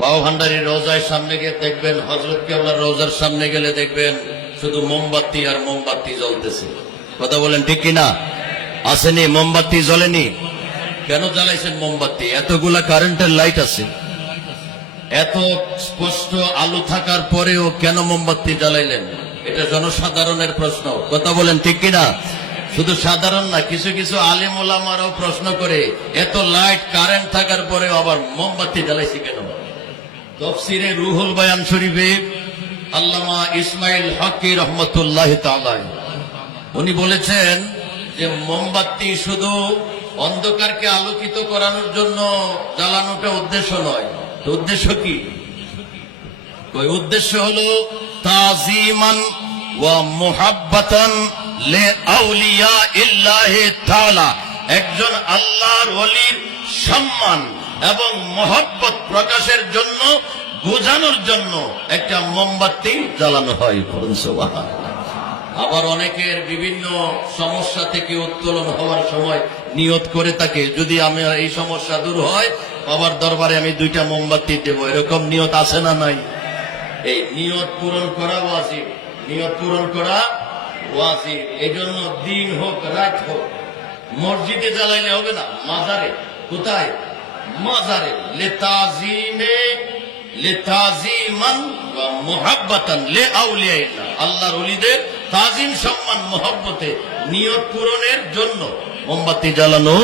বাউভান্ডারির রোজার সামনে গিয়ে দেখবেন, হযরত কেবলার রোজার সামনে গেলে দেখবেন শুধু মোমবাতি আর মোমবাতি জ্বলতেছে। কথা বলেন ঠিক কিনা? আসেনি? মোমবাতি জ্বলেনি? কেন জ্বালাইছেন মোমবাতি? এতগুলা কারেন্টের লাইট আছে, এত স্পষ্ট আলো থাকার পরেও কেন মোমবাতি জ্বালাইলেন? এটা জনসাধারণের প্রশ্ন। কথা বলেন ঠিক কিনা? শুধু সাধারণ না, কিছু কিছু আলেম ওলামারাও প্রশ্ন করে, এত লাইট কারেন্ট থাকার পরেও আবার মোমবাতি জ্বালাইছি কেন? তাফসীরে রুহুল বায়ান শরীফে আল্লামা ইসমাইল হকি রহমতুল্লাহ তাআলা উনি বলেছেন যে মোমবাতি শুধু অন্ধকারকে আলোকিত করানোর জন্য জ্বালানোটা উদ্দেশ্য নয়। তো উদ্দেশ্য কি? ওই উদ্দেশ্য হলো তাজিমান ওয়া মুহাব্বাতান লি আউলিয়া ইল্লাহি তাআলা, একজন আল্লাহর ওলির সম্মান এবং মহব্বত প্রকাশের জন্য, বোঝানোর জন্য একটা মোমবাতি জ্বালানো হয়। সুবহানাল্লাহ। আবার অনেকের বিভিন্ন সমস্যা থেকে উত্তোলন হওয়ার সময় নিয়ত করে থাকে, যদি আমি এই সমস্যা দূর হয় বাবার দরবারে আমি 2টা মোমবাতি দেব। এরকম নিয়ত আছে না নাই? এই নিয়ত পূরণ করা ওয়াজিব, নিয়ত পূরণ করা ওয়াজিব। এই জন্য দিন হোক রাত হোক মসজিদে জ্বালাইলে হবে না, মাজারে। কোথায়? মাজারে। লিতাজিমান ওয়া মুহাব্বাতান লিআউলিয়াইল্লাহ, আল্লাহর ওলিদের তাজিম সম্মান মহব্বতে নিয়ত পূরণের জন্য মোমবাতি জ্বালানো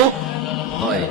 হয়।